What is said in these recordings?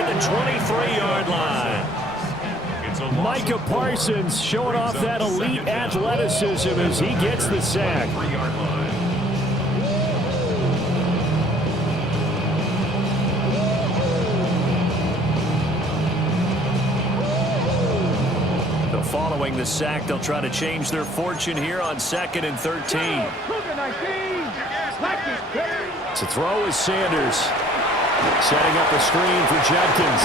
at the 23-yard line. Micah Parsons showing off that elite athleticism as he gets the sack. Following the sack, they'll try to change their fortune here on 2nd and 13. To throw is Sanders. Setting up a screen for Judkins.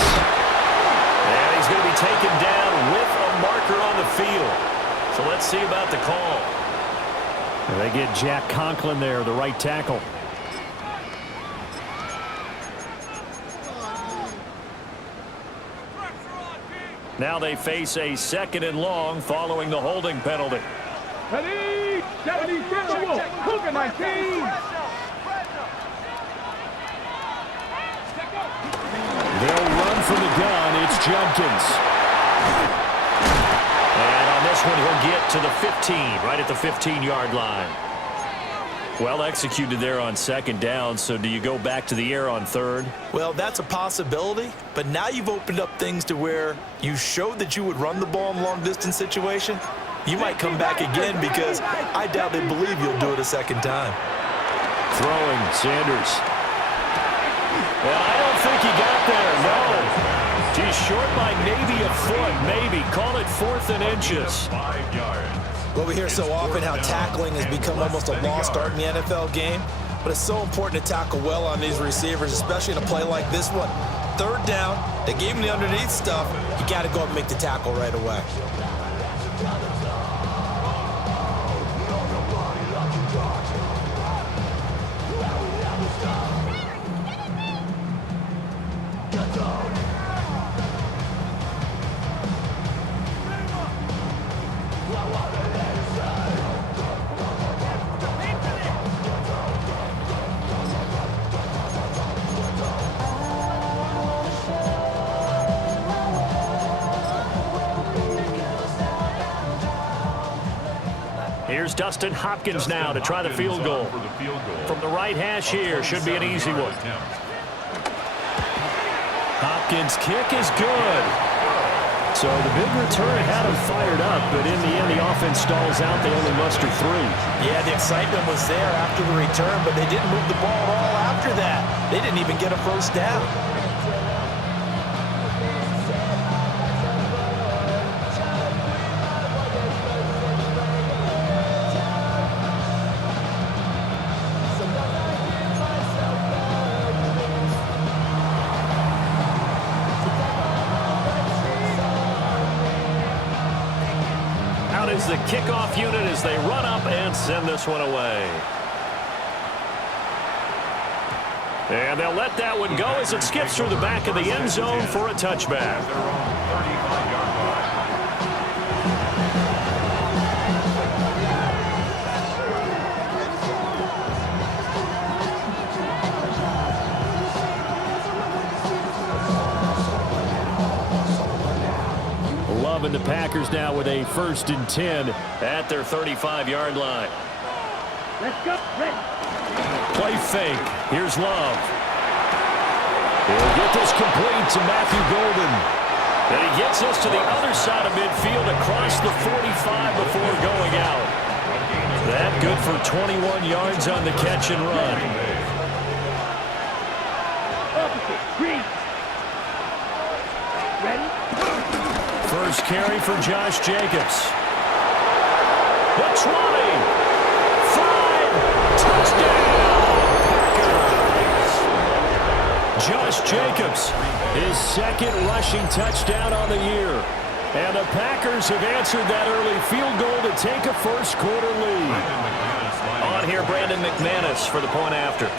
And he's going to be taken down with a marker on the field. So let's see about the call. And they get Jack Conklin there, the right tackle. Now they face a 2nd and long following the holding penalty. Ready, 70, Cougar 19. They'll run from the gun. It's Judkins. And on this one, he'll get to the 15, right at the 15-yard line. Well executed there on 2nd down, so do you go back to the air on 3rd? Well, that's a possibility, but now you've opened up things to where you showed that you would run the ball in a long-distance situation. You might come back again because I doubt they believe you'll do it a 2nd time. Throwing, Sanders. Well, I don't think he got there, no. He's short by maybe a foot, maybe. Call it 4th and inches. 5 yards. Well, we hear so often how tackling has become almost a lost art in the NFL game, but it's so important to tackle well on these receivers, especially in a play like this one. 3rd down, they gave him the underneath stuff. You got to go up and make the tackle right away. Here's Dustin Hopkins now to try the field goal. From the right hash here, should be an easy one. Hopkins' kick is good. So the big return had him fired up, but in the end, the offense stalls out. They only muster 3. Yeah, the excitement was there after the return, but they didn't move the ball at all after that. They didn't even get a 1st down. Is the kickoff unit as they run up and send this one away. And they'll let that one go as it skips through the back of the end zone for a touchback. 35-yard line. 12, and the Packers now with a 1st and 10 at their 35-yard line. Let's go. Play fake. Here's Love. He'll get this complete to Matthew Golden. And he gets us to the other side of midfield across the 45 before going out. That good for 21 yards on the catch and run. First carry for Josh Jacobs. The 20. 5. Touchdown. Packers. Josh Jacobs, his 2nd rushing touchdown on the year. And the Packers have answered that early field goal to take a first-quarter lead. On here, Brandon McManus for the point after.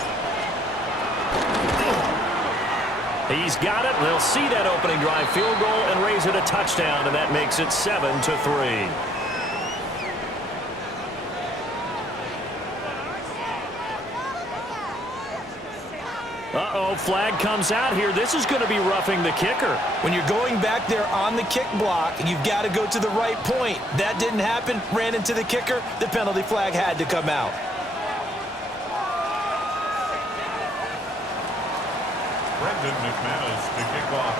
He's got it. They'll see that opening drive field goal and raise it a touchdown, and that makes it 7-3. Uh-oh, flag comes out here. This is going to be roughing the kicker. When you're going back there on the kick block, you've got to go to the right point. That didn't happen. Ran into the kicker. The penalty flag had to come out. Brendan McManus to kick off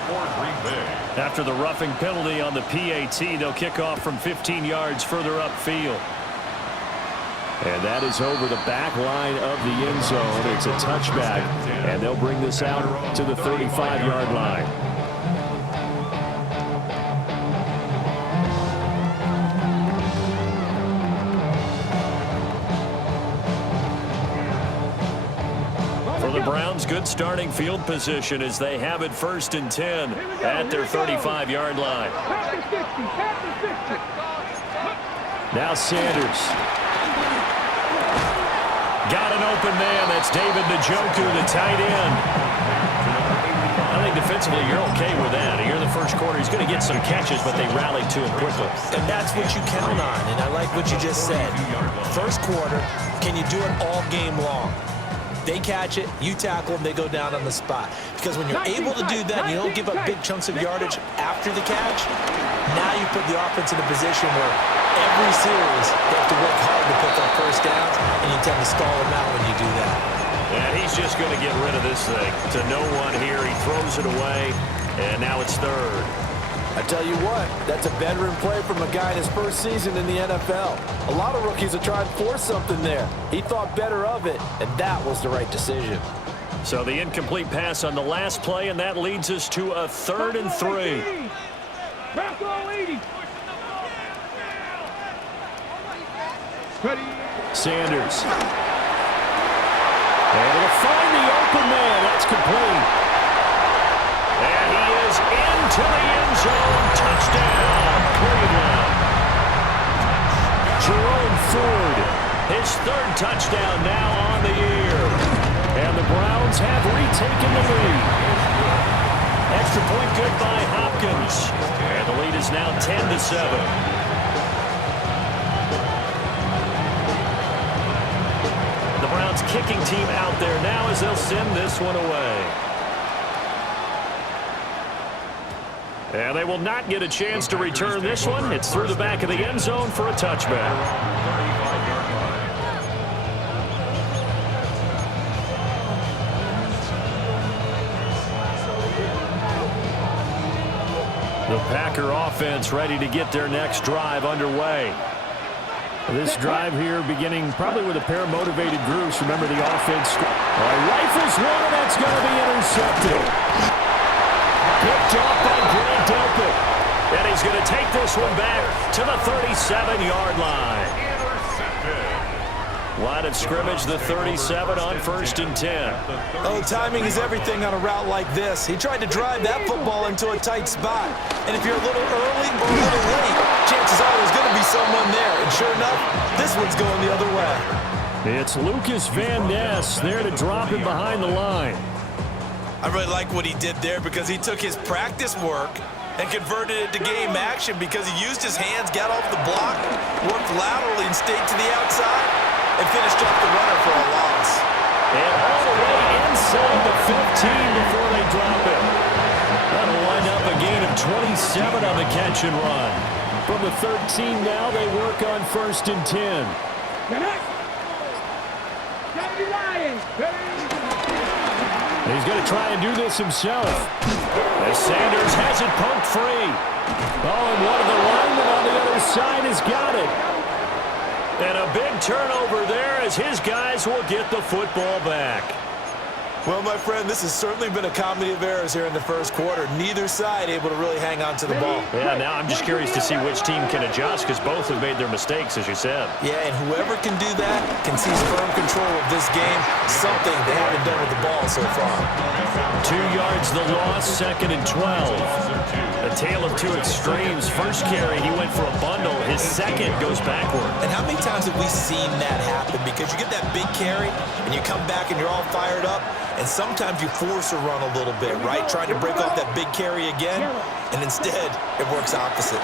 After the roughing penalty on the PAT, they'll kick off from 15 yards further upfield. And that is over the back line of the end zone. It's a touchback, and they'll bring this out to the 35-yard line. For the Browns, good starting field position as they have it 1st and 10 at their 35-yard line. Now Sanders. Got an open man. That's David Njoku, the tight end. I think defensively you're okay with that. Here in the first quarter, he's going to get some catches, but they rallied to him quickly. And that's what you count on, and I like what you just said. First quarter, can you do it all game long? They catch it, you tackle them, they go down on the spot. Because when you're able to do that and you don't give up big chunks of yardage after the catch, now you put the offense in a position where every series they have to work hard to pick up first downs, and you tend to stall them out when you do that. And he's just going to get rid of this thing to no one here. He throws it away, and now it's 3rd. I tell you what, that's a veteran play from a guy in his first season in the NFL. A lot of rookies are trying to force something there. He thought better of it, and that was the right decision. So the incomplete pass on the last play, and that leads us to a 3rd and 3. Sanders. And it'll find the open man. That's complete. And he is into the end zone. Touchdown, Cleveland. Jerome Ford. His 3rd touchdown now on the year. And the Browns have retaken the lead. Extra point good by Hopkins. And the lead is now 10-7. The Browns kicking team out there now as they'll send this one away. And they will not get a chance to return this one. It's through the back of the end zone for a touchback. The Packer offense ready to get their next drive underway. This drive here beginning probably with a pair of motivated groups. Remember the offense. Rifles one, and that's going to be intercepted. Picked off by Grant Delpit. And he's going to take this one back to the 37-yard line. Line of scrimmage, the 37 on 1st and 10. Oh, timing is everything on a route like this. He tried to drive that football into a tight spot. And if you're a little early or a little late, chances are there's going to be someone there. And sure enough, this one's going the other way. It's Lucas Van Ness there to drop him behind the line. I really like what he did there because he took his practice work and converted it to game action because he used his hands, got off the block, worked laterally and stayed to the outside, and finished off the runner for a loss. And all the way inside the 15 before they drop it. That'll wind up a gain of 27 on the catch and run. From the 13 now, they work on 1st and 10. He's going to try and do this himself. As Sanders has it poked free. Oh, and one of the linemen on the other side has got it. And a big turnover there as his guys will get the football back. Well, my friend, this has certainly been a comedy of errors here in the first quarter. Neither side able to really hang on to the ball. Yeah, now I'm just curious to see which team can adjust because both have made their mistakes, as you said. Yeah, and whoever can do that can seize firm control of this game, something they haven't done with the ball so far. 2 yards the loss, 2nd and 12. A tale of two extremes. First carry, he went for a bundle. His second goes backward. And how many times have we seen that happen? Because you get that big carry, and you come back and you're all fired up, and sometimes you force a run a little bit, right? Trying to break off that big carry again, and instead, it works opposite.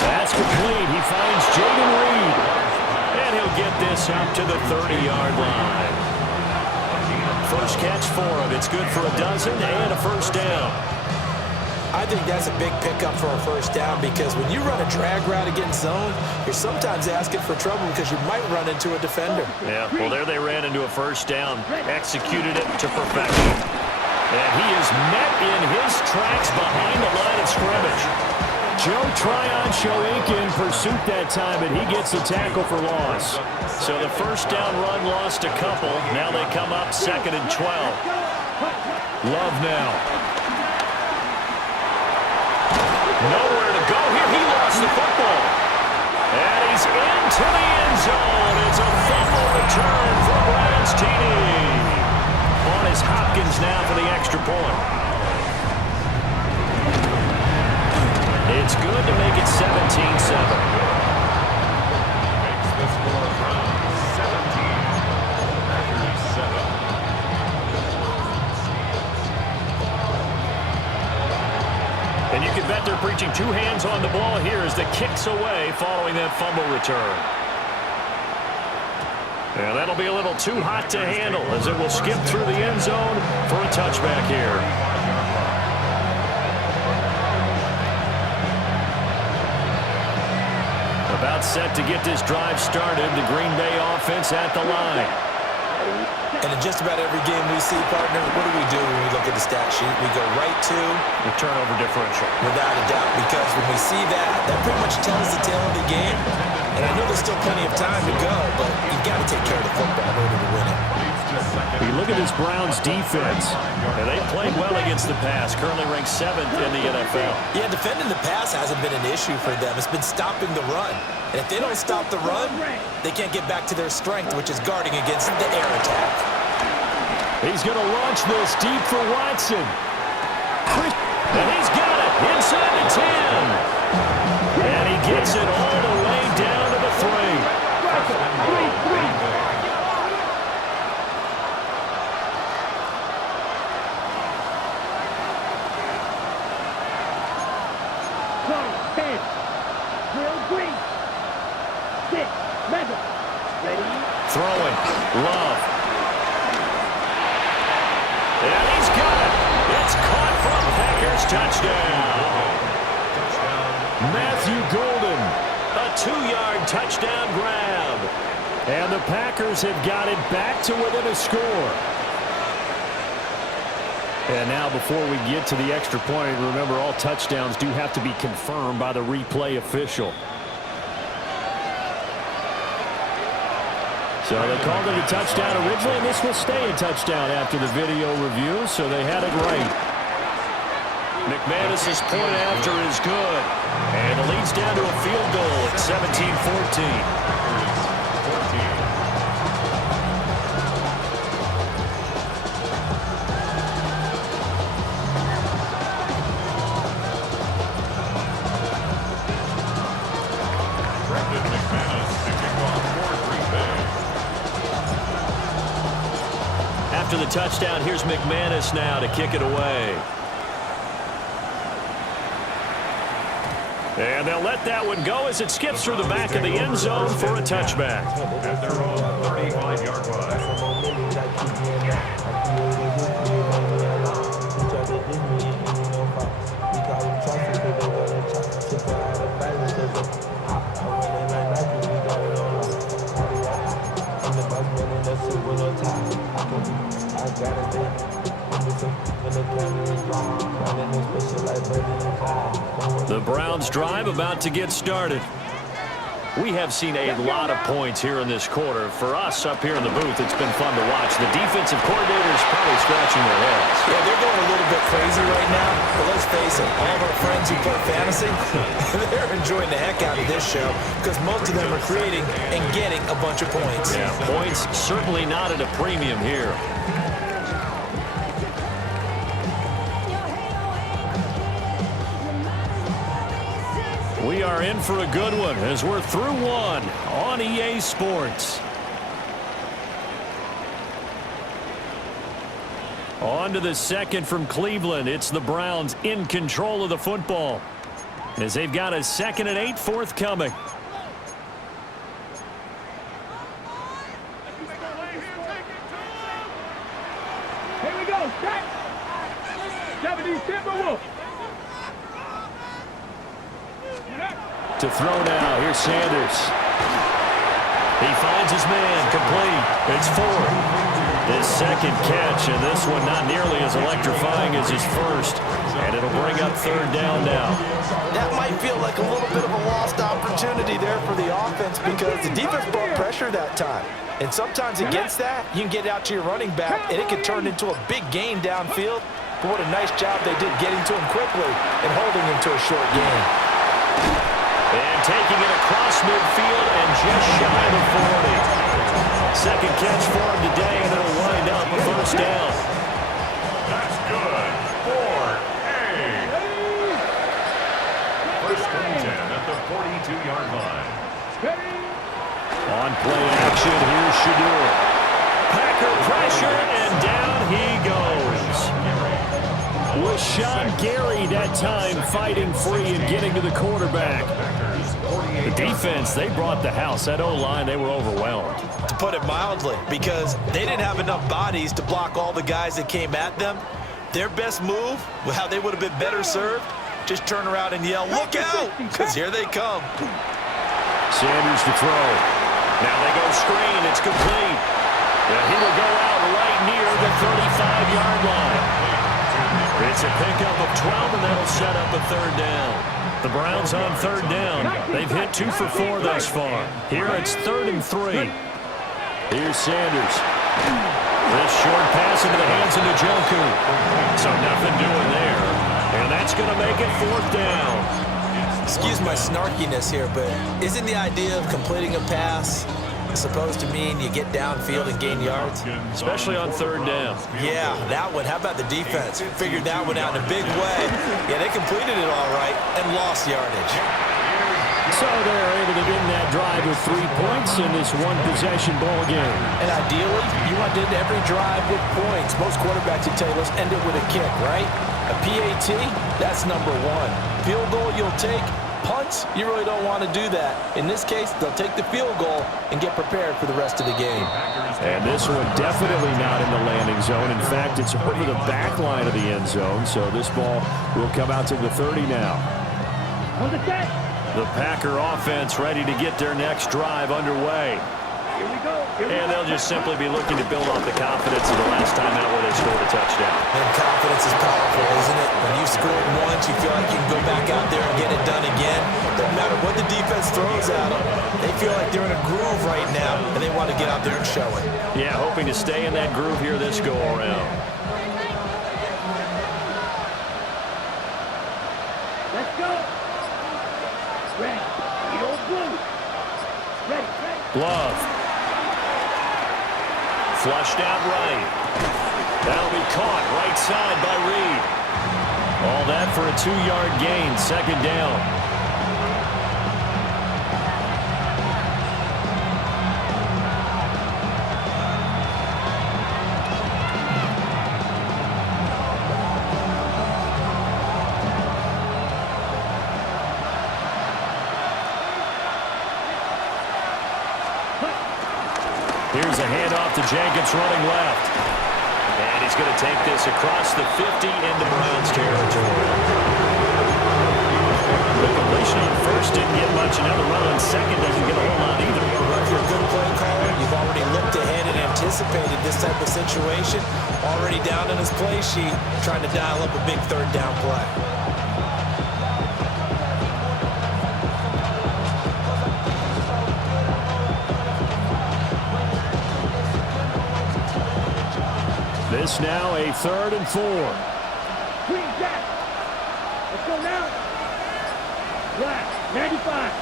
That's complete. He finds Jayden Reed. And he'll get this out to the 30-yard line. First catch for him. It's good for a dozen and a first down. I think that's a big pickup for a first down because when you run a drag route against zone, you're sometimes asking for trouble because you might run into a defender. Yeah, well, there they ran into a first down, executed it to perfection. And he is met in his tracks behind the line of scrimmage. Joe Tryon-Shoyinka in pursuit that time, but he gets the tackle for loss. So the first down run lost a couple. Now they come up 2nd and 12. Love now. Nowhere to go here. He lost the football. And he's into the end zone. It's a fumble return for Browns TD. On is Hopkins now for the extra point. It's good to make it 17-7. Makes the score Browns 17, Packers 7. And you can bet they're preaching two hands on the ball here as the kick's away following that fumble return. And that'll be a little too hot to handle as it will skip through the end zone for a touchback here. About set to get this drive started, the Green Bay offense at the line. And in just about every game we see, partner, what do we do when we look at the stat sheet? We go right to The turnover differential. without a doubt, because when we see that, that pretty much tells the tale of the game. And I know there's still plenty of time to go, but you've got to take care of the football in order to win it. You look at this Browns defense. And they played well against the pass, currently ranked 7th in the NFL. Yeah, defending the pass hasn't been an issue for them. It's been stopping the run. And if they don't stop the run, they can't get back to their strength, which is guarding against the air attack. He's going to launch this deep for Watson. And he's got it inside the 10. And he gets it all the way down to the 3. Throwing. Love. And he's got it. It's caught from Packers touchdown. Matthew Golden. A 2-yard touchdown grab. And the Packers have got it back to within a score. And now before we get to the extra point, remember all touchdowns do have to be confirmed by the replay official. So they called it a touchdown originally, and this will stay a touchdown after the video review, so they had it right. McManus's point after is good. And it leads down to a field goal at 17-14. After the touchdown, here's McManus now to kick it away. And they'll let that one go as it skips through the back of the end zone for a touchback. At their own 35-yard line. The Browns drive about to get started. We have seen a lot of points here in this quarter. For us up here in the booth, it's been fun to watch. The defensive coordinators probably scratching their heads. Yeah, they're going a little bit crazy right now, but let's face it, all of our friends who play fantasy, they're enjoying the heck out of this show because most of them are creating and getting a bunch of points. Yeah, points certainly not at a premium here. We are in for a good one as we're through one on EA Sports. On to the second from Cleveland. It's the Browns in control of the football as they've got a 2nd and 8 forthcoming. Here we go. Set. 70 Timberwolves. To throw now, here's Sanders. He finds his man, complete. It's 4. His second catch, and this one not nearly as electrifying as his first. And it'll bring up third down now. That might feel like a little bit of a lost opportunity there for the offense because the defense brought pressure that time. And sometimes against that, you can get out to your running back, and it can turn into a big gain downfield. But what a nice job they did getting to him quickly and holding him to a short gain. And taking it across midfield and just shy of 40. Second catch for him today, and it'll wind up a first down. That's good for A. First and 10 at the 42-yard line. On play action, here's Shedeur. Packer pressure, and down he goes. Was Sean Gary that time fighting free and getting to the quarterback. The defense, they brought the house. That O-line, they were overwhelmed. To put it mildly, because they didn't have enough bodies to block all the guys that came at them. Their best move, how they would have been better served, just turn around and yell, "Look out!" because here they come. Sanders to throw. Now they go screen. It's complete. And he will go out right near the 35-yard line. It's a pickup of 12, and that'll set up a third down. The Browns on third down. They've hit 2 for 4 thus far. Here it's 3rd and 3. Here's Sanders. This short pass into the hands of Njoku. So nothing doing there. And that's going to make it 4th down. Excuse my snarkiness here, but isn't the idea of completing a pass supposed to mean you get downfield and gain yards? Especially on third down. Yeah, that one. How about the defense? Figured that one out in a big way. Yeah, they completed it all right and lost yardage. So they're able to end that drive with 3 points in this one-possession ball game. And ideally, you want to end every drive with points. Most quarterbacks would tell you, let's end it with a kick, right? A PAT, that's number 1. Field goal you'll take. Punts, you really don't want to do that. In this case, they'll take the field goal and get prepared for the rest of the game. And this one definitely not in the landing zone. In fact, it's over the back line of the end zone. So this ball will come out to the 30 now. On the set. The Packer offense ready to get their next drive underway. Here we go. And they'll just simply be looking to build off the confidence of the last time out where they scored a touchdown. And confidence is powerful, isn't it? When you've scored once, you feel like you can go back out there and get it done again. Doesn't matter what the defense throws at them. They feel like they're in a groove right now, and they want to get out there and show it. Yeah, hoping to stay in that groove here this go-around. Let's go. Ready. You don't blue. Ready. Love. Flushed out right. That'll be caught right side by Reed. All that for a 2-yard gain, 2nd down. Here's a handoff to Jacobs running left. And he's going to take this across the 50 into Browns territory. The completion on first didn't get much. Another run on second doesn't get a whole lot either. Well, if you're a good play caller, you've already looked ahead and anticipated this type of situation. Already down on his play sheet, trying to dial up a big 3rd down play. This now a 3rd and 4. Queen Jack. Let's go now. Black. 95.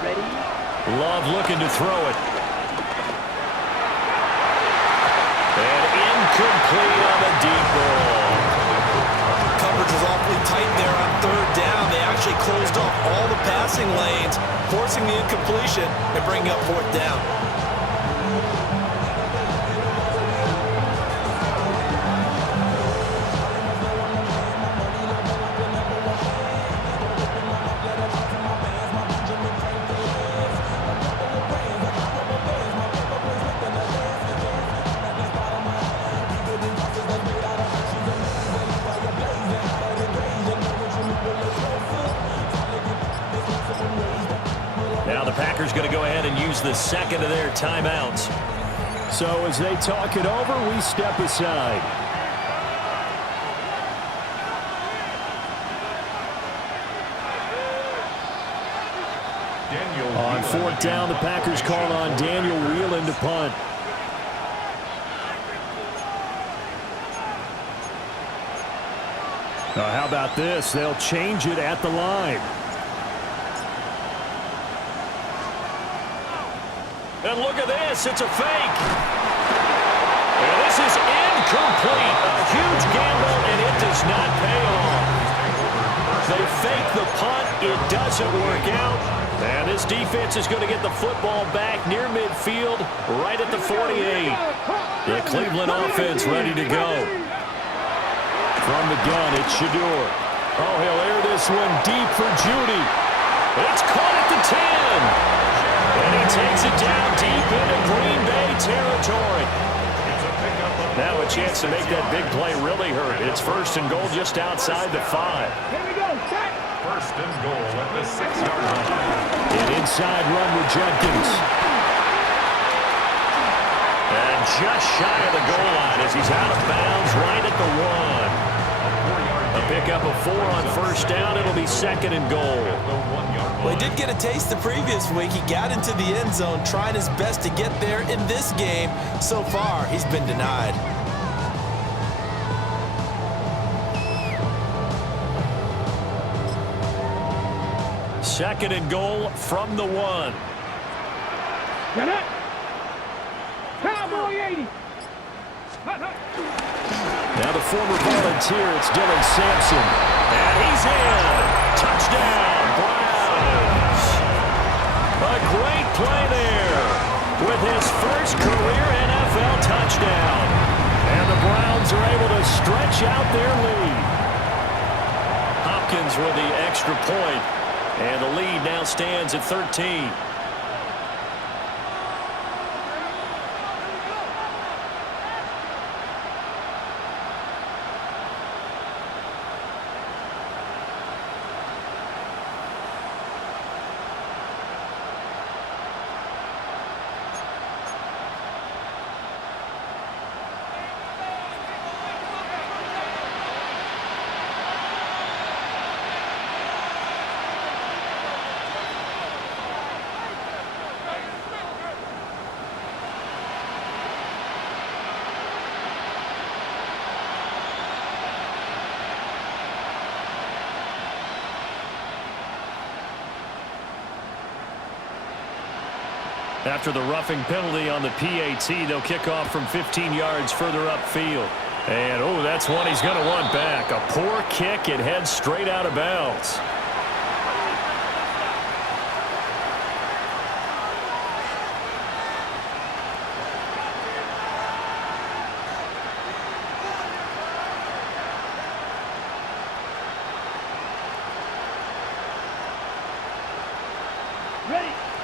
Ready. Love looking to throw it. And incomplete on the deep ball. Coverage was awfully tight there on 3rd down. They actually closed off all the passing lanes, forcing the incompletion and bringing up 4th down. Now the Packers going to go ahead and use the second of their timeouts. So as they talk it over, we step aside. On fourth down, the Packers call on Daniel Whelan to punt. How about this? They'll change it at the line. And look at this. It's a fake. And this is incomplete. A huge gamble, and it does not pay off. They fake the punt. It doesn't work out. And this defense is going to get the football back near midfield, right at the 48. The Cleveland offense ready to go. From the gun, it's Shedeur. Oh, he'll air this one deep for Judy. It's caught at the 10. And he takes it down deep into Green Bay territory. Now a chance to make that big play really hurt. It's first and goal just outside the 5. Here we go, set. First and goal at the 6-yard line. An inside run with Jenkins. And just shy of the goal line as he's out of bounds right at the 1. A pickup of 4 on first down. It'll be second and goal. Well, he did get a taste the previous week. He got into the end zone, trying his best to get there in this game. So far, he's been denied. Second and goal from the 1. Get up. Cowboy 80. Now the former Volunteer, it's Dylan Sampson. And he's in. Touchdown, Browns. A great play there with his first career NFL touchdown. And the Browns are able to stretch out their lead. Hopkins with the extra point. And the lead now stands at 13. After the roughing penalty on the PAT, they'll kick off from 15 yards further upfield. And, oh, that's one he's going to want back. A poor kick. It heads straight out of bounds.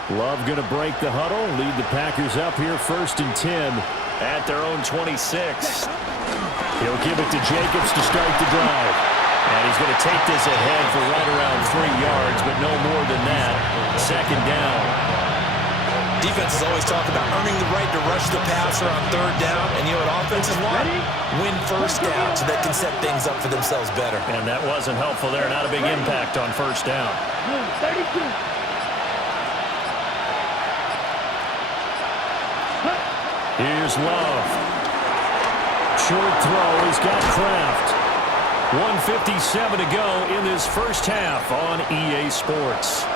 Love going to break the huddle, lead the Packers up here first and 10 at their own 26. He'll give it to Jacobs to start the drive. And he's going to take this ahead for right around 3 yards, but no more than that. Second down. Defenses always talk about earning the right to rush the passer on third down, and you know what offenses want? Win first down so they can set things up for themselves better. And that wasn't helpful there. Not a big impact on first down. 32. Here's Love. Short throw. He's got Kraft. 1:57 to go in this first half on EA Sports.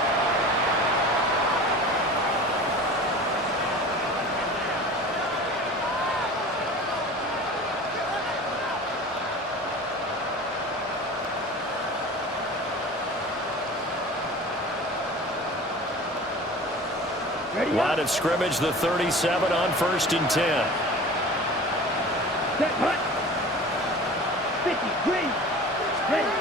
Line of scrimmage, the 37 on first and 10. Set, hut. 53. Ready.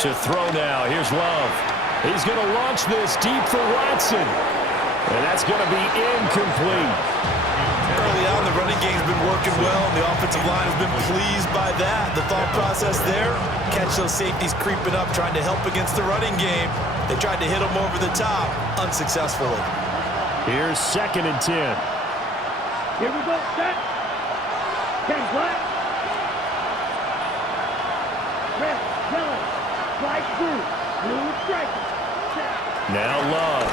To throw now. Here's Love. He's going to launch this deep for Watson. And that's going to be incomplete. Early on, the running game's been working well, and the offensive line has been pleased by that. The thought process there, catch those safeties creeping up, trying to help against the running game. They tried to hit them over the top, unsuccessfully. Here's second and 10. Here we go. Set. 10 black. Red, yellow, white, blue. Blue striker. Set. Now Love.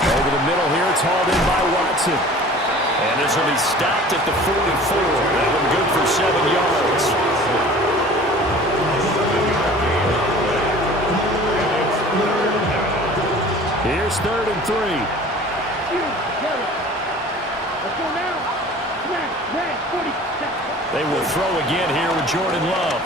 Over the middle here, it's hauled in by Watson. And this will be stopped at the 44. That one good for 7 yards. Here's 3rd and 3. Let's go now. Smash, red, 40. They will throw again here with Jordan Love.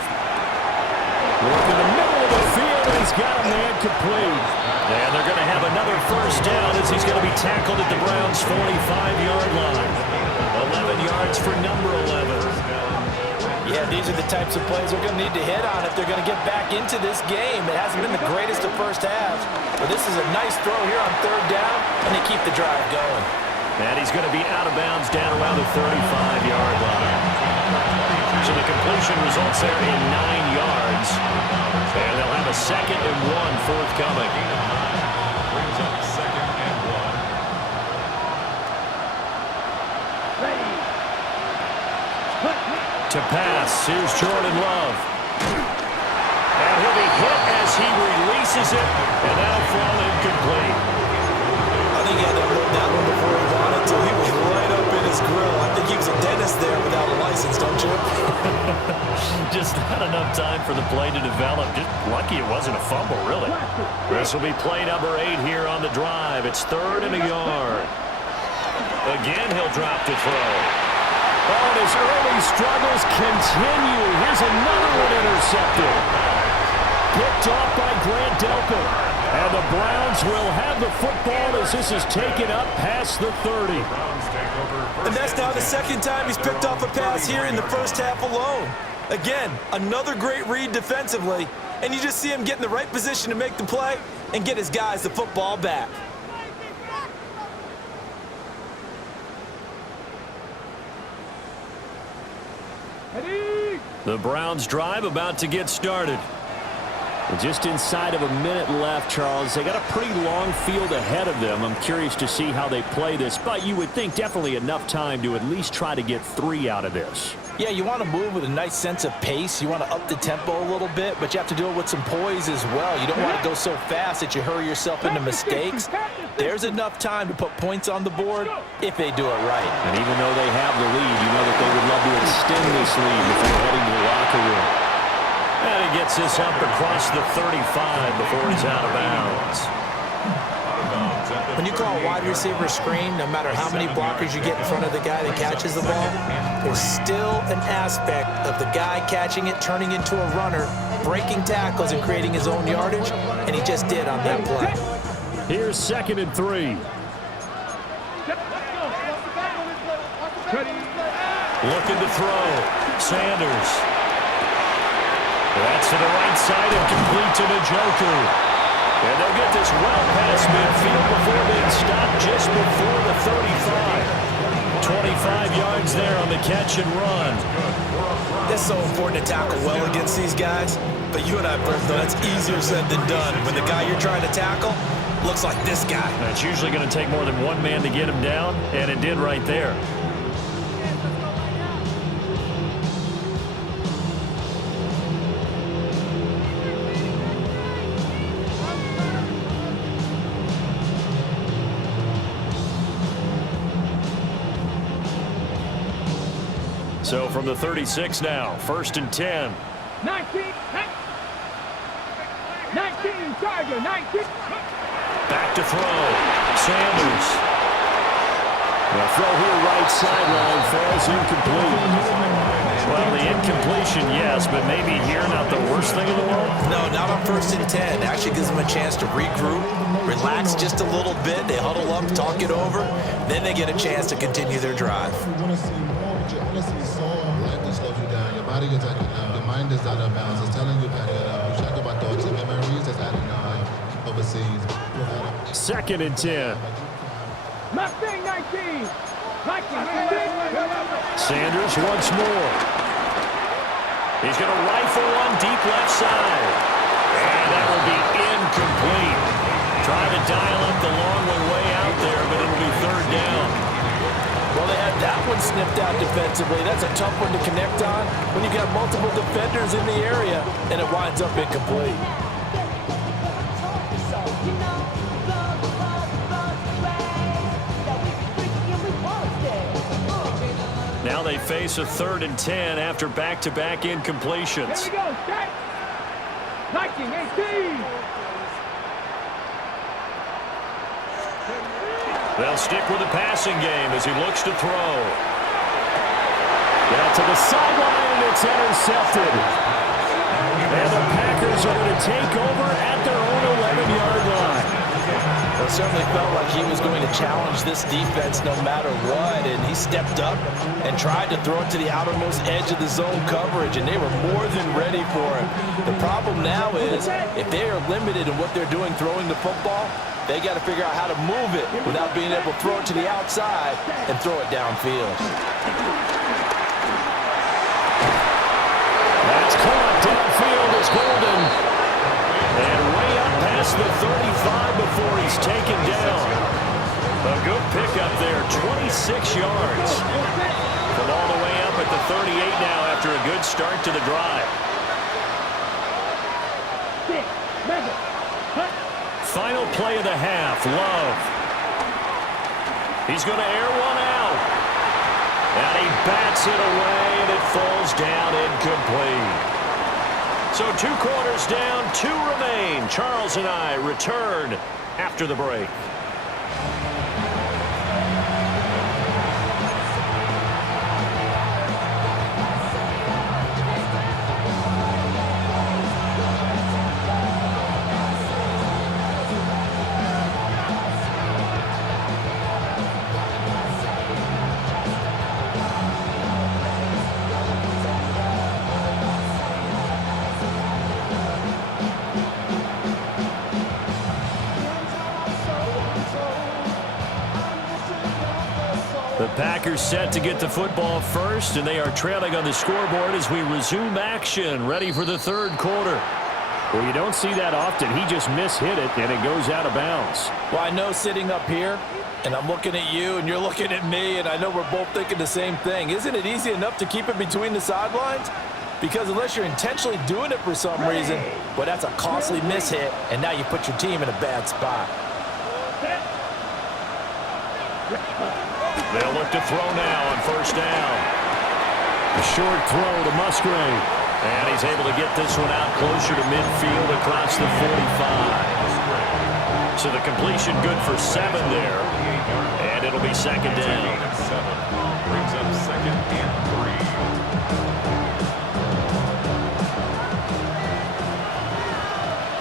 Look in the middle of the field, and he's got a man complete. And they're going to have another first down as he's going to be tackled at the Browns' 45-yard line. 11 yards for number 11. Yeah, these are the types of plays they're going to need to hit on if they're going to get back into this game. It hasn't been the greatest of first halves, but this is a nice throw here on 3rd down, and they keep the drive going. And he's going to be out of bounds down around the 35-yard line. So the completion results there in 9 yards. And they'll have a 2nd and 1 forthcoming. Brings up 2nd and 1. Ready. To pass, here's Jordan Love. And he'll be hit as he releases it, and that'll fall incomplete. I think he had to load that one before he wanted to. He was right up in his grill. I think he was a dentist there without a license, don't you? Just not enough time for the play to develop. Just lucky it wasn't a fumble, really. This will be play number 8 here on the drive. It's 3rd and a yard. Again, he'll drop to throw. Oh, and his early struggles continue. Here's another one intercepted. Picked off by Grant Delpit. And the Browns will have the football as this is taken up past the 30. And that's now the 2nd time he's picked off a pass here in the first half alone. Again, another great read defensively, and you just see him get in the right position to make the play and get his guys the football back. Ready. The Browns drive about to get started. Just inside of a minute left, Charles. They got a pretty long field ahead of them. I'm curious to see how they play this, but you would think definitely enough time to at least try to get 3 out of this. Yeah, you want to move with a nice sense of pace. You want to up the tempo a little bit, but you have to do it with some poise as well. You don't want to go so fast that you hurry yourself into mistakes. There's enough time to put points on the board if they do it right. And even though they have the lead, you know that they would love to extend this lead before heading to the locker room. And he gets this up across the 35 before he's out of bounds. When you call a wide receiver screen, no matter how many blockers you get in front of the guy that catches the ball, there's still an aspect of the guy catching it, turning into a runner, breaking tackles and creating his own yardage, and he just did on that play. Here's 2nd and 3. Looking to throw. Sanders. That's to the right side and complete to Njoku. And they'll get this well past midfield before being stopped just before the 35. 25 yards there on the catch and run. It's so important to tackle well against these guys, but you and I both know that's easier said than done. When the guy you're trying to tackle looks like this guy. It's usually going to take more than one man to get him down, and it did right there. So from the 36 now, 1st and 10. 19, Charger, 19. Back to throw. Sanders. The throw here right sideline falls incomplete. Well, the incompletion, yes, but maybe here not the worst thing in the world. No, not on 1st and 10. Actually gives them a chance to regroup, relax just a little bit. They huddle up, talk it over. Then they get a chance to continue their drive. You want to see more, but you honestly saw life that slows you down. Your body is at you now. Your mind is out of bounds. It's telling you that you check about thoughts and memories that's adding overseas. 2nd and 10. Mustang 19. Sanders once more. He's going to rifle one deep left side. And that will be incomplete. Trying to dial up the long one way out there, but it'll be 3rd down. Well, they had that one snipped out defensively. That's a tough one to connect on when you got multiple defenders in the area, and it winds up incomplete. Now they face a 3rd and 10 after back-to-back incompletions. Here we go, set. 19-18. They'll stick with the passing game as he looks to throw. Down to the sideline, and it's intercepted. And the Packers are going to take over at their own 11-yard line. Well, it certainly felt like he was going to challenge this defense no matter what, and he stepped up and tried to throw it to the outermost edge of the zone coverage, and they were more than ready for it. The problem now is if they are limited in what they're doing throwing the football, they got to figure out how to move it without being able to throw it to the outside and throw it downfield. That's caught downfield as Golden. And way up past the 35 before he's taken down. A good pickup there, 26 yards. From all the way up at the 38 now after a good start to the drive. Final play of the half, Love. He's going to air one out. And he bats it away, and it falls down incomplete. So 2 quarters down, 2 remain. Charles and I return after the break. The Packers set to get the football first, and they are trailing on the scoreboard as we resume action, ready for the 3rd quarter. Well, you don't see that often. He just mishit it, and it goes out of bounds. Well, I know sitting up here, and I'm looking at you, and you're looking at me, and I know we're both thinking the same thing. Isn't it easy enough to keep it between the sidelines? Because unless you're intentionally doing it for some reason, well, that's a costly mishit, and now you put your team in a bad spot. They'll look to throw now on 1st down. A short throw to Musgrave. And he's able to get this one out closer to midfield across the 45. So the completion good for 7 there. And it'll be 2nd down. Brings up 2nd and 3.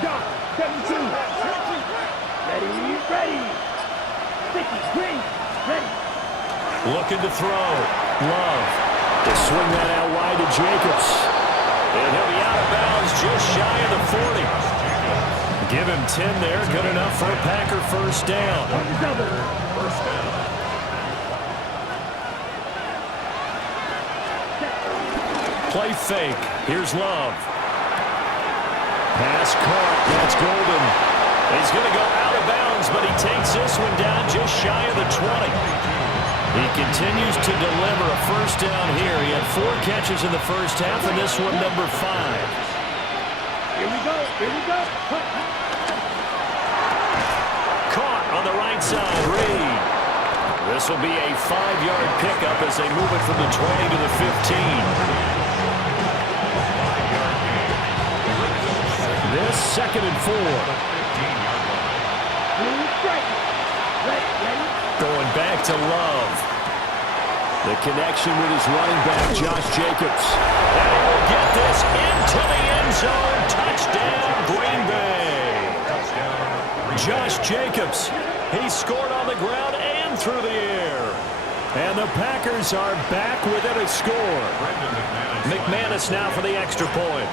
John, 17. Ready. Sticky, green, ready. Looking to throw. Love. They swing that out wide to Jacobs. And he'll be out of bounds just shy of the 40. Give him 10 there. Good enough for a Packer 1st down. First down. Play fake. Here's Love. Pass caught. That's Golden. He's going to go out of bounds, but he takes this one down just shy of the 20. He continues to deliver a 1st down here. He had 4 catches in the 1st half, and this one number 5. Here we go. Caught on the right side, Reed. This will be a 5-yard pickup as they move it from the 20 to the 15. This 2nd and 4. Going back to Love. The connection with his running back, Josh Jacobs. And he will get this into the end zone. Touchdown, Green Bay. Josh Jacobs. He scored on the ground and through the air. And the Packers are back within a score. McManus now for the extra point.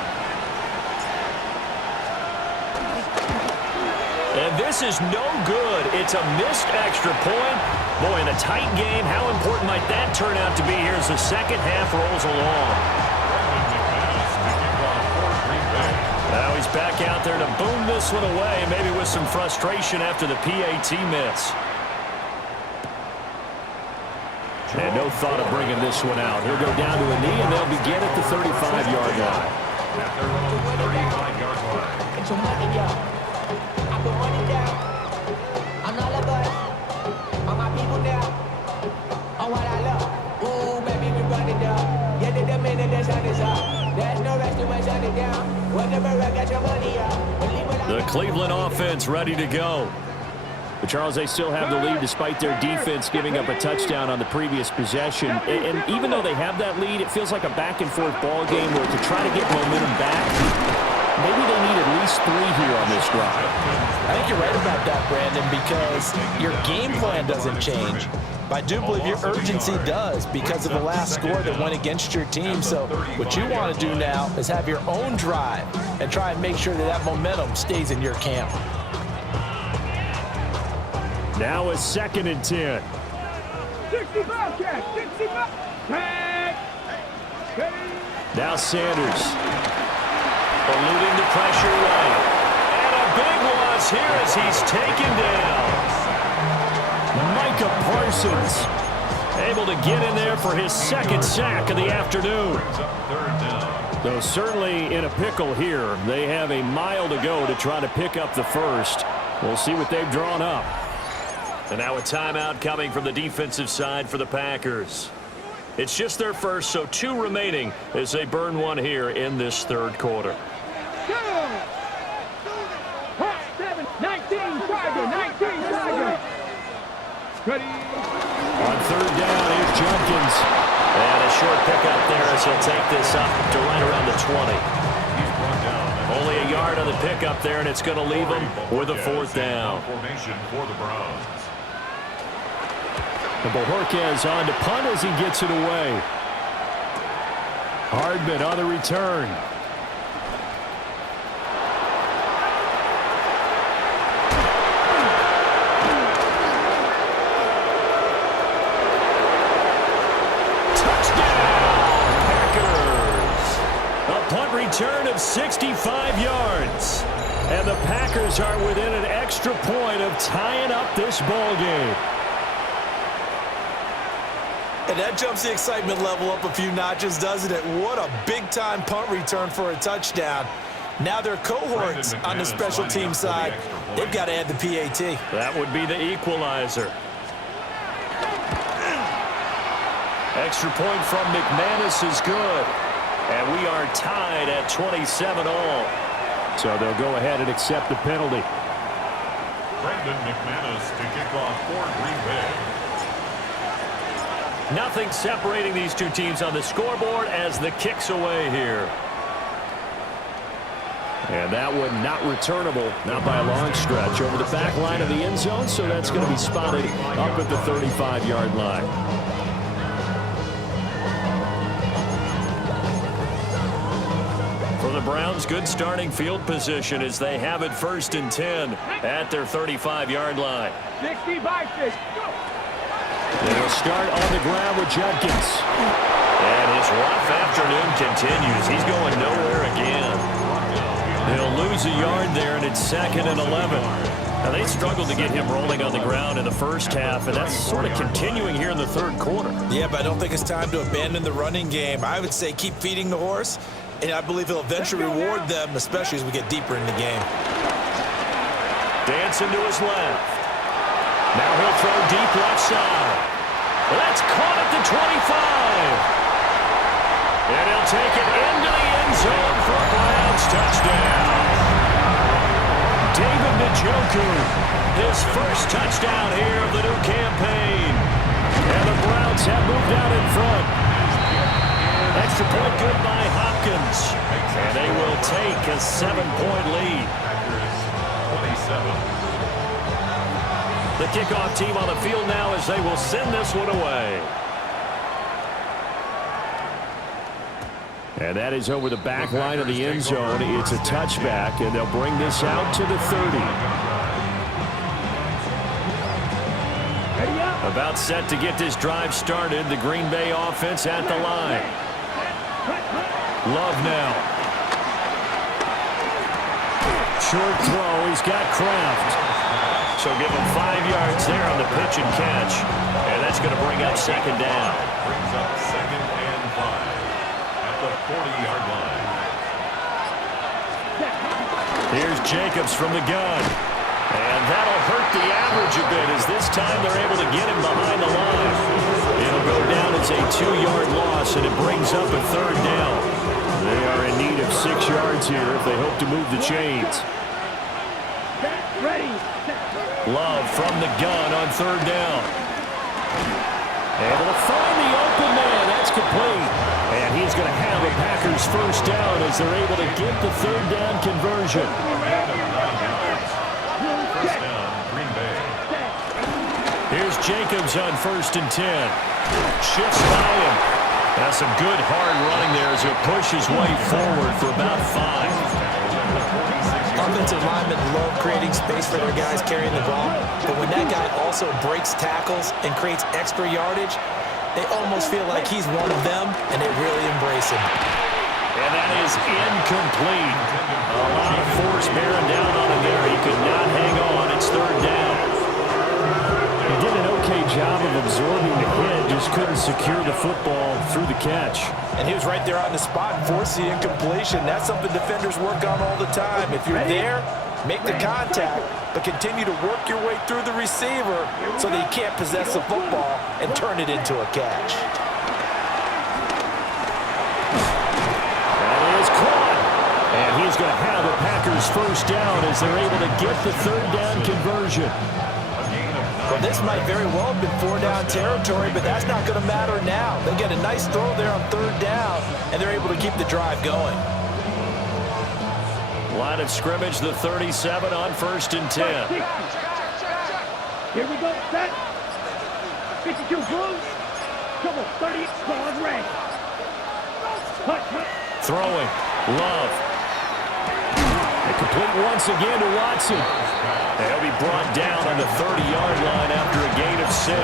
And this is no good. It's a missed extra point. Boy, in a tight game, how important might that turn out to be here as the 2nd half rolls along? Now he's back out there to boom this one away, maybe with some frustration after the PAT miss. And no thought of bringing this one out. He'll go down to a knee, and they'll begin at the 35-yard line. At their own 35-yard line. Get your money, y'all. I put money down. I'm not a bus. On my people now. On what I love. Ooh, baby, we run it down. Get to the minute the sun is up. There's no rest when shut it down. Whatever, get your money, y'all. The Cleveland offense ready to go. But Charles, they still have the lead despite their defense giving up a touchdown on the previous possession. And even though they have that lead, it feels like a back-and-forth ball game where to try to get momentum back, maybe they need at least 3 here on this drive. I think you're right about that, Brandon, because your game plan doesn't change. But I do believe your urgency does because of the last score that went against your team. So what you want to do now is have your own drive and try and make sure that that momentum stays in your camp. Now a 2nd and 10. 65, Cash. 65. Tag. Now Sanders. Eluding the pressure right. And a big loss here as he's taken down. Micah Parsons able to get in there for his 2nd sack of the afternoon. Third down. Though certainly in a pickle here. They have a mile to go to try to pick up the first. We'll see what they've drawn up. And now a timeout coming from the defensive side for the Packers. It's just their first, so 2 remaining as they burn one here in this 3rd quarter. Go. Hot 7. 19. Tiger. 19. Tiger. Ready. On 3rd down, here's Jenkins. And a short pickup there as he'll take this up to right around the 20. He's brought down. Only a yard on the pickup there, and it's going to leave him with a 4th down. Formation for the Browns. And Bojorquez on to punt as he gets it away. Hardman on the return. Return of 65 yards. And the Packers are within an extra point of tying up this ball game. And that jumps the excitement level up a few notches, doesn't it? What a big-time punt return for a touchdown. Now their cohorts on the special team side, they've got to add the PAT. That would be the equalizer. Extra point from McManus is good. And we are tied at 27 all. So they'll go ahead and accept the penalty. Brandon McManus to kick off for Green Bay. Nothing separating these 2 teams on the scoreboard as the kick's away here. And that one not returnable, not by a long stretch, over the back line of the end zone, so that's going to be spotted up at the 35-yard line. For the Browns, good starting field position as they have it 1st and 10 at their 35-yard line. 60 by 6. Go. They'll start on the ground with Jenkins. And his rough afternoon continues. He's going nowhere again. He'll lose a yard there, and it's 2nd and 11. Now, they struggled to get him rolling on the ground in the first half, and that's sort of continuing here in the 3rd quarter. Yeah, but I don't think it's time to abandon the running game. I would say keep feeding the horse, and I believe he'll eventually reward them, especially as we get deeper in the game. Dancing to his left. Now he'll throw deep left side. That's caught at the 25. And he'll take it into the end zone for a Browns touchdown. David Njoku, his first touchdown here of the new campaign. And the Browns have moved out in front. Extra point good by Hopkins. And they will take a 7-point lead. Packers 27. The kickoff team on the field now as they will send this one away. And that is over the back line of the end zone. It's a touchback, and they'll bring this out to the 30. About set to get this drive started. The Green Bay offense at the line. Love now. Short throw. He's got Kraft. So give him 5 yards there on the pitch and catch. And that's going to bring up second down. Brings up 2nd and 5 at the 40-yard line. Here's Jacobs from the gun. And that'll hurt the average a bit as this time they're able to get him behind the line. It'll go down as a 2-yard loss, and it brings up a 3rd down. They are in need of 6 yards here if they hope to move the chains. Ready. Love from the gun on 3rd down. Able to find the open man. That's complete. And he's going to have a Packers 1st down as they're able to get the 3rd down conversion. First down, Green Bay. Here's Jacobs on 1st and 10. Shifts by him. That's some good hard running there as he'll push his way forward for about 5. Offensive linemen love creating space for their guys carrying the ball, but when that guy also breaks tackles and creates extra yardage, they almost feel like he's one of them, and they really embrace him. And that is incomplete. A lot of force bearing down on him there. He could not hang on. It's 3rd down. He did an okay job of absorbing the hit, just couldn't secure the football through the catch. And he was right there on the spot and forced the incompletion. That's something defenders work on all the time. If you're there, make the contact, but continue to work your way through the receiver so that he can't possess the football and turn it into a catch. That is caught. And he's going to have a Packers 1st down as they're able to get the 3rd down conversion. Well, this might very well have been 4-down territory, but that's not going to matter now. They get a nice throw there on 3rd down, and they're able to keep the drive going. Line of scrimmage, the 37 on 1st and 10. Here we go, set. 52 blue. Trouble, 30, squad red. Cut. Throwing. Love. And complete once again to Watson. They'll be brought down on the 30-yard line after a gain of 6.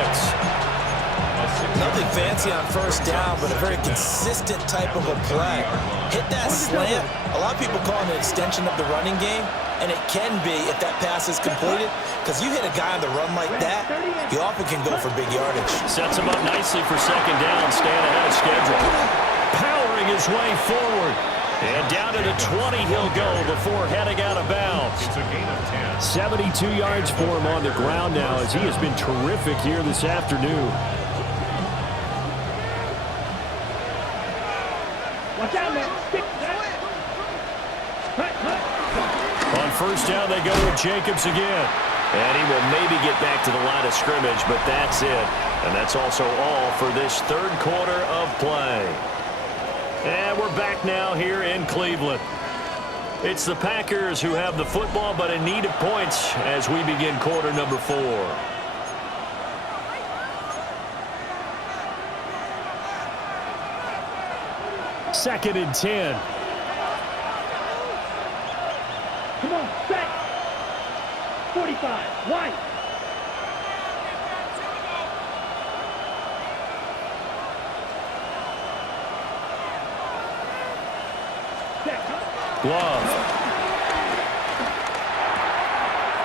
Nothing fancy on 1st down, but a very consistent type of a play. Hit that slant. A lot of people call it an extension of the running game, and it can be if that pass is completed, because you hit a guy on the run like that, you often can go for big yardage. Sets him up nicely for 2nd down, staying ahead of schedule. Powering his way forward. And down to the 20 he'll go before heading out of bounds. It's a gain of 10. 72 yards for him on the ground now as he has been terrific here this afternoon. Watch out, man. Stick that. On 1st down, they go with Jacobs again. And he will maybe get back to the line of scrimmage, but that's it. And that's also all for this 3rd quarter of play. And we're back now here in Cleveland. It's the Packers who have the football, but in need of points as we begin quarter number 4. Second and 10. Come on, set. 45, white. Love.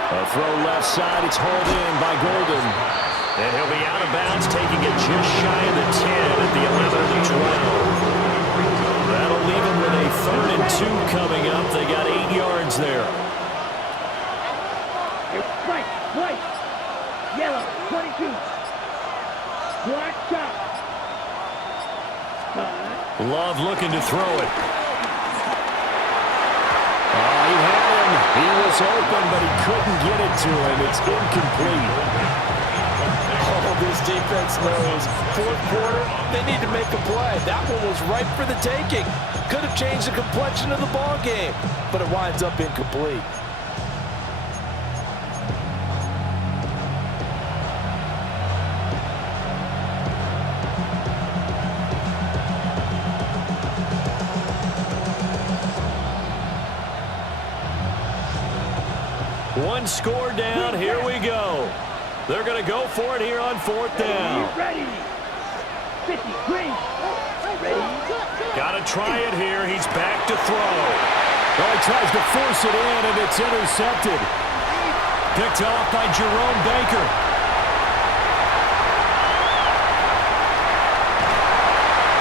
A throw left side. It's hauled in by Golden. And he'll be out of bounds, taking it just shy of the 10 at the 11 of the 12. That'll leave him with a 3rd and 2 coming up. They got 8 yards there. Right, white, yellow, 22. Black shot. Love looking to throw it. He had him. He was open, but he couldn't get it to him. It's incomplete. Oh, this defense knows 4th quarter, they need to make a play. That one was ripe for the taking. Could have changed the complexion of the ball game, but it winds up incomplete. One score down. Here we go. They're going to go for it here on 4th down. Ready. 50, green. Ready. Got to try it here. He's back to throw. Well, he tries to force it in, and it's intercepted. Picked off by Jerome Baker.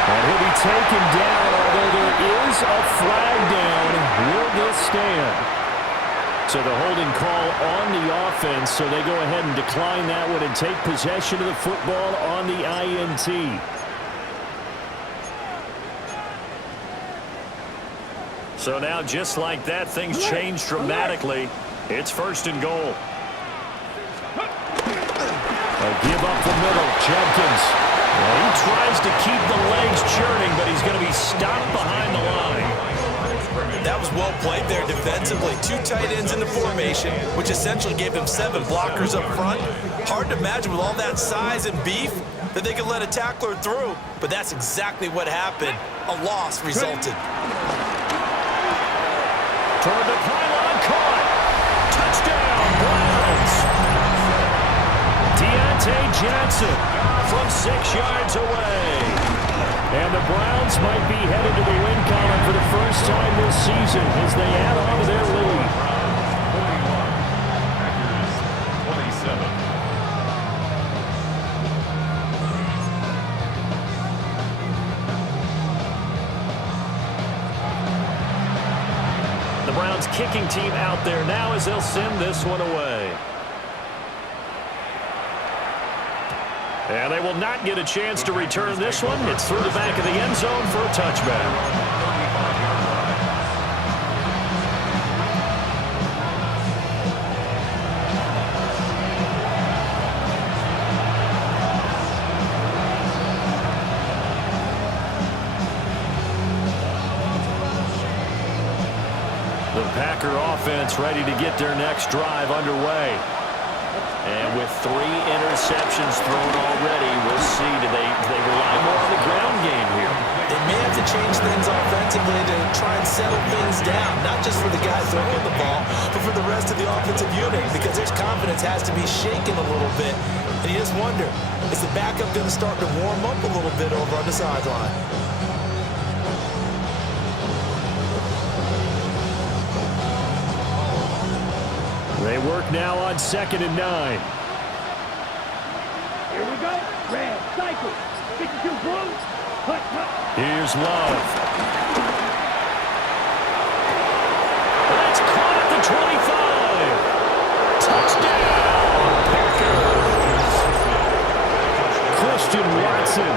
And he'll be taken down, although there is a flag down. Will this stand? So the holding call on the offense, so they go ahead and decline that one and take possession of the football on the INT. So now, just like that, things change dramatically. It's 1st and goal. A give up the middle, Jenkins. Well, he tries to keep the legs churning, but he's going to be stopped behind the line. That was well played there defensively. 2 tight ends in the formation, which essentially gave him 7 blockers up front. Hard to imagine with all that size and beef that they could let a tackler through, but that's exactly what happened. A loss resulted. Toward the pylon, caught. Touchdown, Browns. Deontay Johnson from 6 yards away. And the Browns might be headed to the win column for the first time this season as they add on to their lead. Packers 27. The Browns kicking team out there now as they'll send this one away. And they will not get a chance to return this one. It's through the back of the end zone for a touchback. The Packer offense ready to get their next drive underway. And with 3 interceptions thrown already, we'll see. Do they rely more on the ground game here? They may have to change things offensively to try and settle things down, not just for the guy throwing the ball, but for the rest of the offensive unit, because his confidence has to be shaken a little bit. And you just wonder, is the backup going to start to warm up a little bit over on the sideline? They work now on 2nd and 9. Here we go. Red, cycle. 52 blue. Hut, hut. Here's Love. That's caught at the 25. Touchdown, Packers. Christian Watson.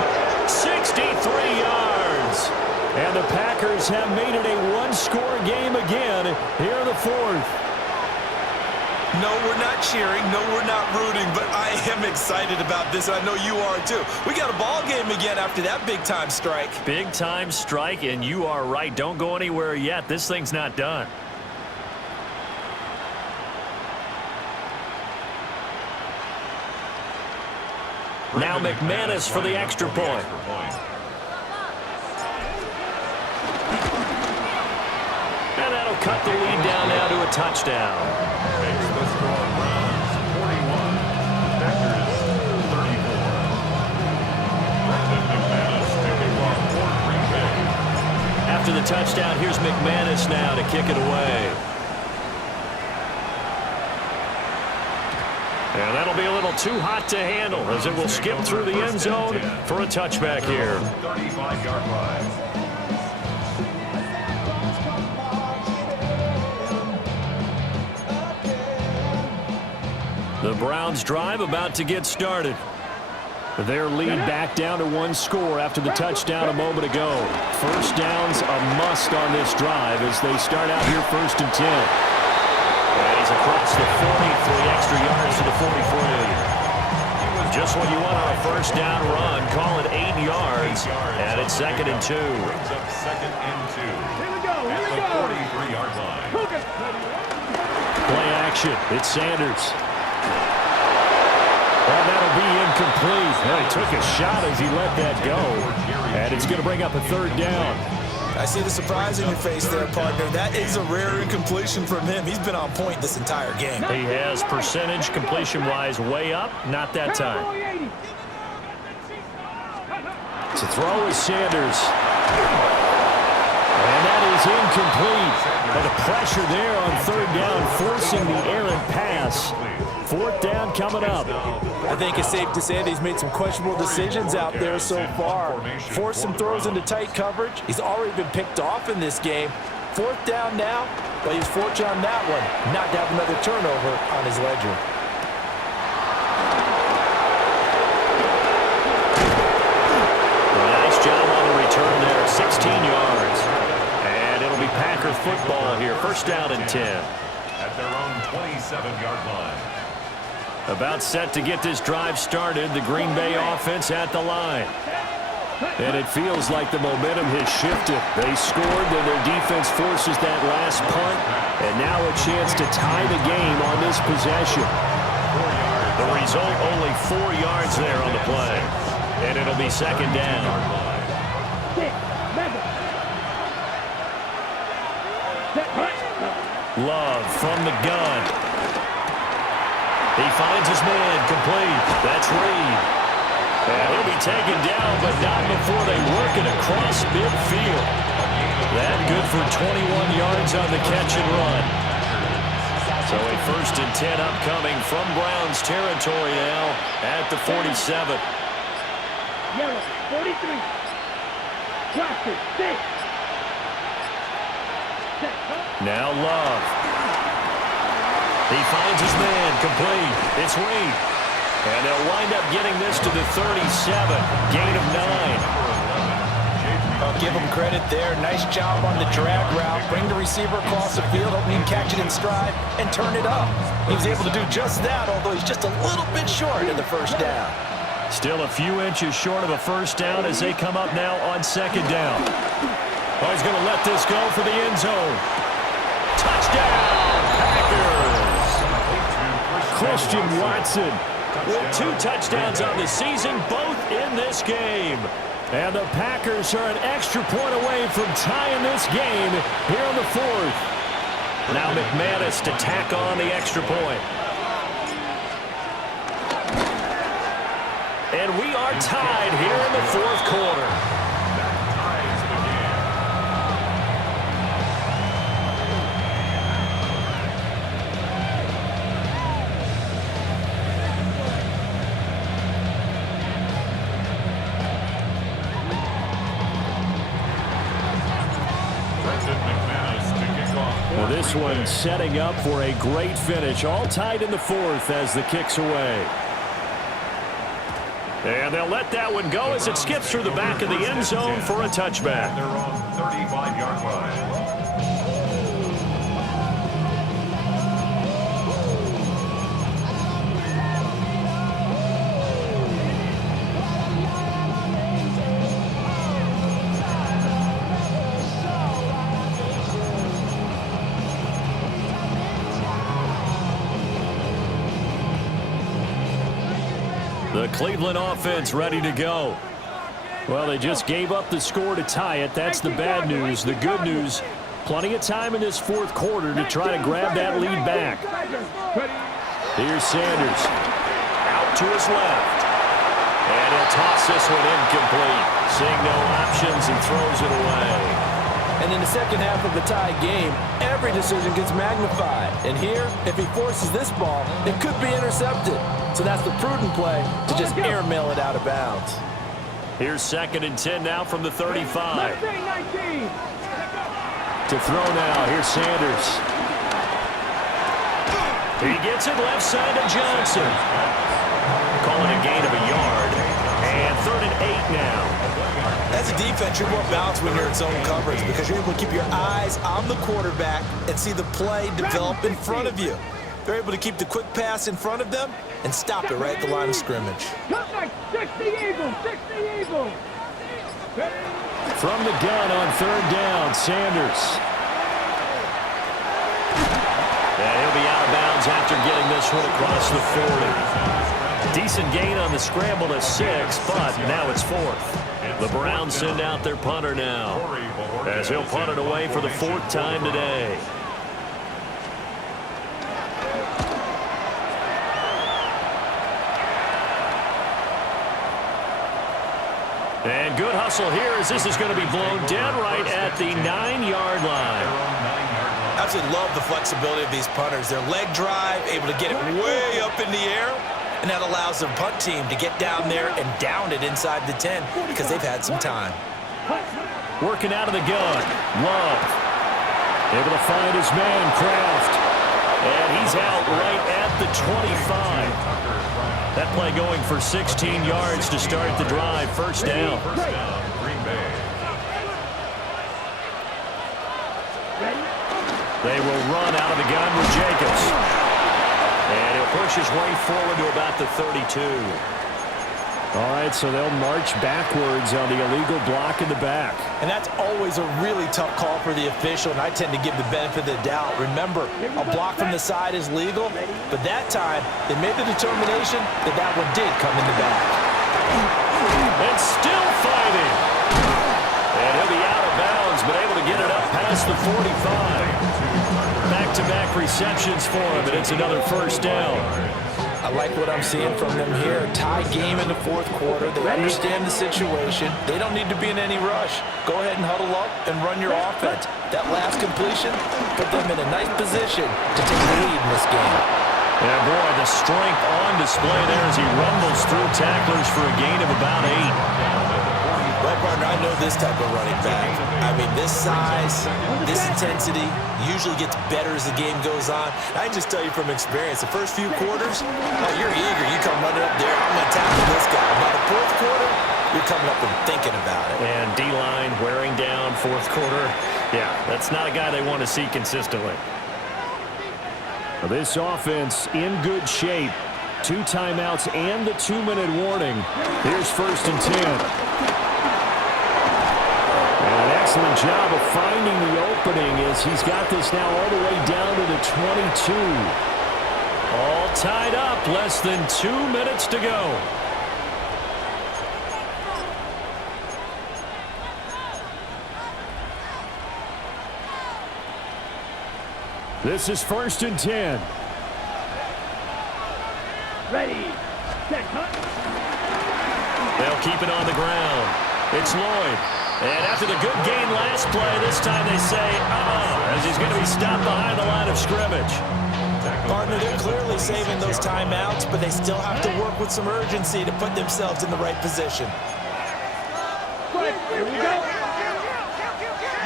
63 yards. And the Packers have made it a 1-score game again here in the 4th. No, we're not cheering. No, we're not rooting, but I am excited about this, and I know you are too. We got a ball game again after that big-time strike. Big-time strike, and you are right. Don't go anywhere yet. This thing's not done. Now McManus for the extra point. And that'll cut the lead down now to a touchdown. Makes the score Browns 41. Packers 34. Brandon McManus picking off for Green Bay. After the touchdown, here's McManus now to kick it away. And that'll be a little too hot to handle as it will skip through the end zone for a touchback here. 35-yard line. The Browns drive about to get started. Their lead back down to 1 score after the touchdown a moment ago. First down's a must on this drive as they start out here 1st and 10. And he's across the 40, 3 extra yards to the 43. Just what you want on a first down run. Call it 8 yards. And it's 2nd and 2. Brings up 2nd and 2. Here we go. Here At we the go. 43-yard line. Play action. It's Sanders. And that'll be incomplete. Well, he took a shot as he let that go. And it's going to bring up a 3rd down. I see the surprise in your face there, partner. That is a rare incompletion from him. He's been on point this entire game. He has percentage completion-wise way up. Not that time. To throw is Sanders. And that is is incomplete. And the pressure there on third down, forcing the errant pass. Fourth down coming up. I think it's safe to say that he's made some questionable decisions out there so far. Forced some throws into tight coverage. He's already been picked off in this game. Fourth down now, but he's fortunate on that one not to have another turnover on his ledger. Nice job on the return there, 16 yards. And it'll be Packer football here, first down and 10. At their own 27-yard line. About set to get this drive started, the Green Bay offense at the line. And it feels like the momentum has shifted. They scored, then their defense forces that last punt, and now a chance to tie the game on this possession. The result, only 4 yards there on the play. And it'll be second down. Love from the gun. He finds his man, complete. That's Reed. And he'll be taken down, but not before they work it across midfield. That good for 21 yards on the catch and run. So a first and 10 upcoming from Browns territory now at the 47. Yellow, 43. Plastic, 6. Now Love. He finds his man, complete. It's Reed. And they'll wind up getting this to the 37. Gain of 9. I'll give him credit there. Nice job on the drag route. Bring the receiver across the field, hoping he can catch it in stride and turn it up. He was able to do just that, although he's just a little bit short of the first down. Still a few inches short of a first down as they come up now on second down. Oh, he's going to let this go for the end zone. Touchdown, Packers! Christian Watson with 2 touchdowns on the season, both in this game. And the Packers are an extra point away from tying this game here in the fourth. Now McManus to tack on the extra point. And we are tied here in the fourth quarter. Well, this one setting up for a great finish. All tied in the fourth as the kick's away. And they'll let that one go as it skips through the back of the end zone for a touchback. Their own 35-yard line. The Cleveland offense ready to go. Well, they just gave up the score to tie it. That's the bad news. The good news, plenty of time in this fourth quarter to try to grab that lead back. Here's Sanders. Out to his left. And he'll toss this one incomplete. Seeing no options and throws it away. And in the second half of the tie game, every decision gets magnified. And here, if he forces this ball, it could be intercepted. So that's the prudent play to just airmail it out of bounds. Here's second and 10 now from the 35. 19. To throw now, here's Sanders. He gets it left side to Johnson. Calling a gain of a yard. And 3rd and 8 now. As a defense, you're more balanced when you're in zone coverage because you're able to keep your eyes on the quarterback and see the play develop in front of you. They're able to keep the quick pass in front of them and stop it right at the line of scrimmage. 60 Eagles, 60 Eagles. From the gun on 3rd down, Sanders. And he'll be out of bounds after getting this one across the 40. Decent gain on the scramble to 6, but now it's 4th. The Browns send out their punter now as he'll punt it away for the 4th time today. And good hustle here as this is going to be blown dead right at the 9-yard line. I absolutely love the flexibility of these punters. Their leg drive, able to get it way up in the air, and that allows the punt team to get down there and down it inside the 10 because they've had some time. Working out of the gun. Love. Able to find his man, Kraft. And he's out right at the 25. That play going for 16 yards to start the drive. First down. They will run out of the gun with Jacobs. And he'll push his way forward to about the 32. All right, so they'll march backwards on the illegal block in the back. And that's always a really tough call for the official, and I tend to give the benefit of the doubt. Remember, a block from the side is legal, but that time they made the determination that that one did come in the back. And still fighting. And he'll be out of bounds, but able to get it up past the 45. Back-to-back receptions for him, and it's another first down. I like what I'm seeing from them here. Tie game in the fourth quarter. They understand the situation. They don't need to be in any rush. Go ahead and huddle up and run your offense. That last completion put them in a nice position to take the lead in this game. Yeah, boy, the strength on display there as he rumbles through tacklers for a gain of about 8. Well, partner, I know this type of running back. I mean, this size, this intensity usually gets better as the game goes on. I can just tell you from experience, the first few quarters, you're eager. You come running up there, I'm going to tackle this guy. By the fourth quarter, you're coming up and thinking about it. And D-line wearing down fourth quarter. Yeah, that's not a guy they want to see consistently. This offense in good shape. 2 timeouts and the 2-minute warning. Here's first and 10. Excellent job of finding the opening as he's got this now all the way down to the 22. All tied up, less than 2 minutes to go. This is first and 10. Ready, set, cut. They'll keep it on the ground. It's Lloyd. And after the good gain last play, this time they say, as he's going to be stopped behind the line of scrimmage. Partner, they're clearly saving those timeouts, but they still have to work with some urgency to put themselves in the right position. Right, here we go.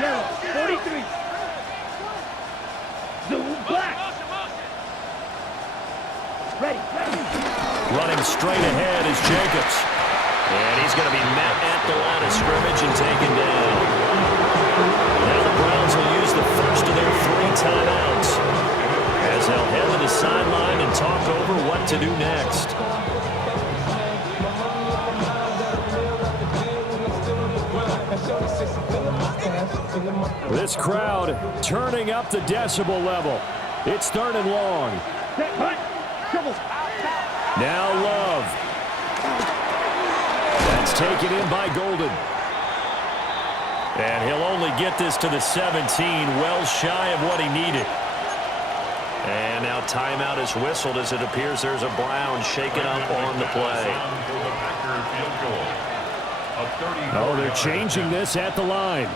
Yellow, 43. Zoom black. Ready. Running straight ahead is Jacobs. And he's going to be met at the line of scrimmage and taken down. Now the Browns will use the first of their 3 timeouts as they'll head to the sideline and talk over what to do next. This crowd turning up the decibel level. It's third and long. Now Love. That's taken in by Golden. And he'll only get this to the 17, well shy of what he needed. And now timeout is whistled as it appears there's a Brown shaken up on the play. Oh, they're changing this at the line.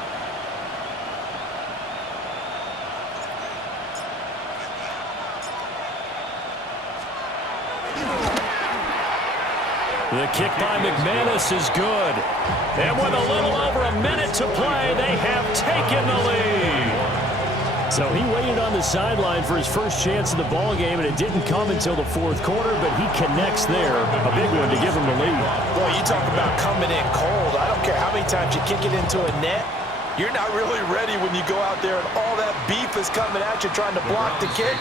The kick by McManus is good. And with a little over a minute to play, they have taken the lead. So he waited on the sideline for his first chance in the ball game, and it didn't come until the fourth quarter, but he connects there. A big one to give him the lead. Boy, you talk about coming in cold. I don't care how many times you kick it into a net. You're not really ready when you go out there and all that beef is coming at you trying to block the kick.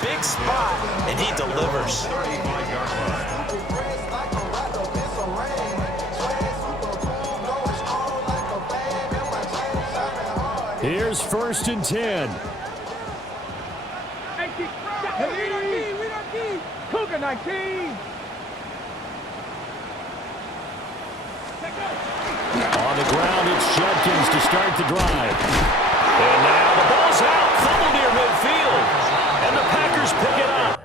Big spot, and he delivers. Here's first and 10. Cougar 19. On the ground, it's Judkins to start the drive. And now the ball's out, fumble near midfield. And the Packers pick it up.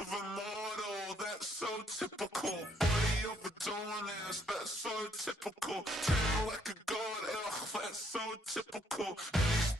of a model, that's so typical. Body of a dominance, that's so typical. Turn like a god, ugh, that's so typical.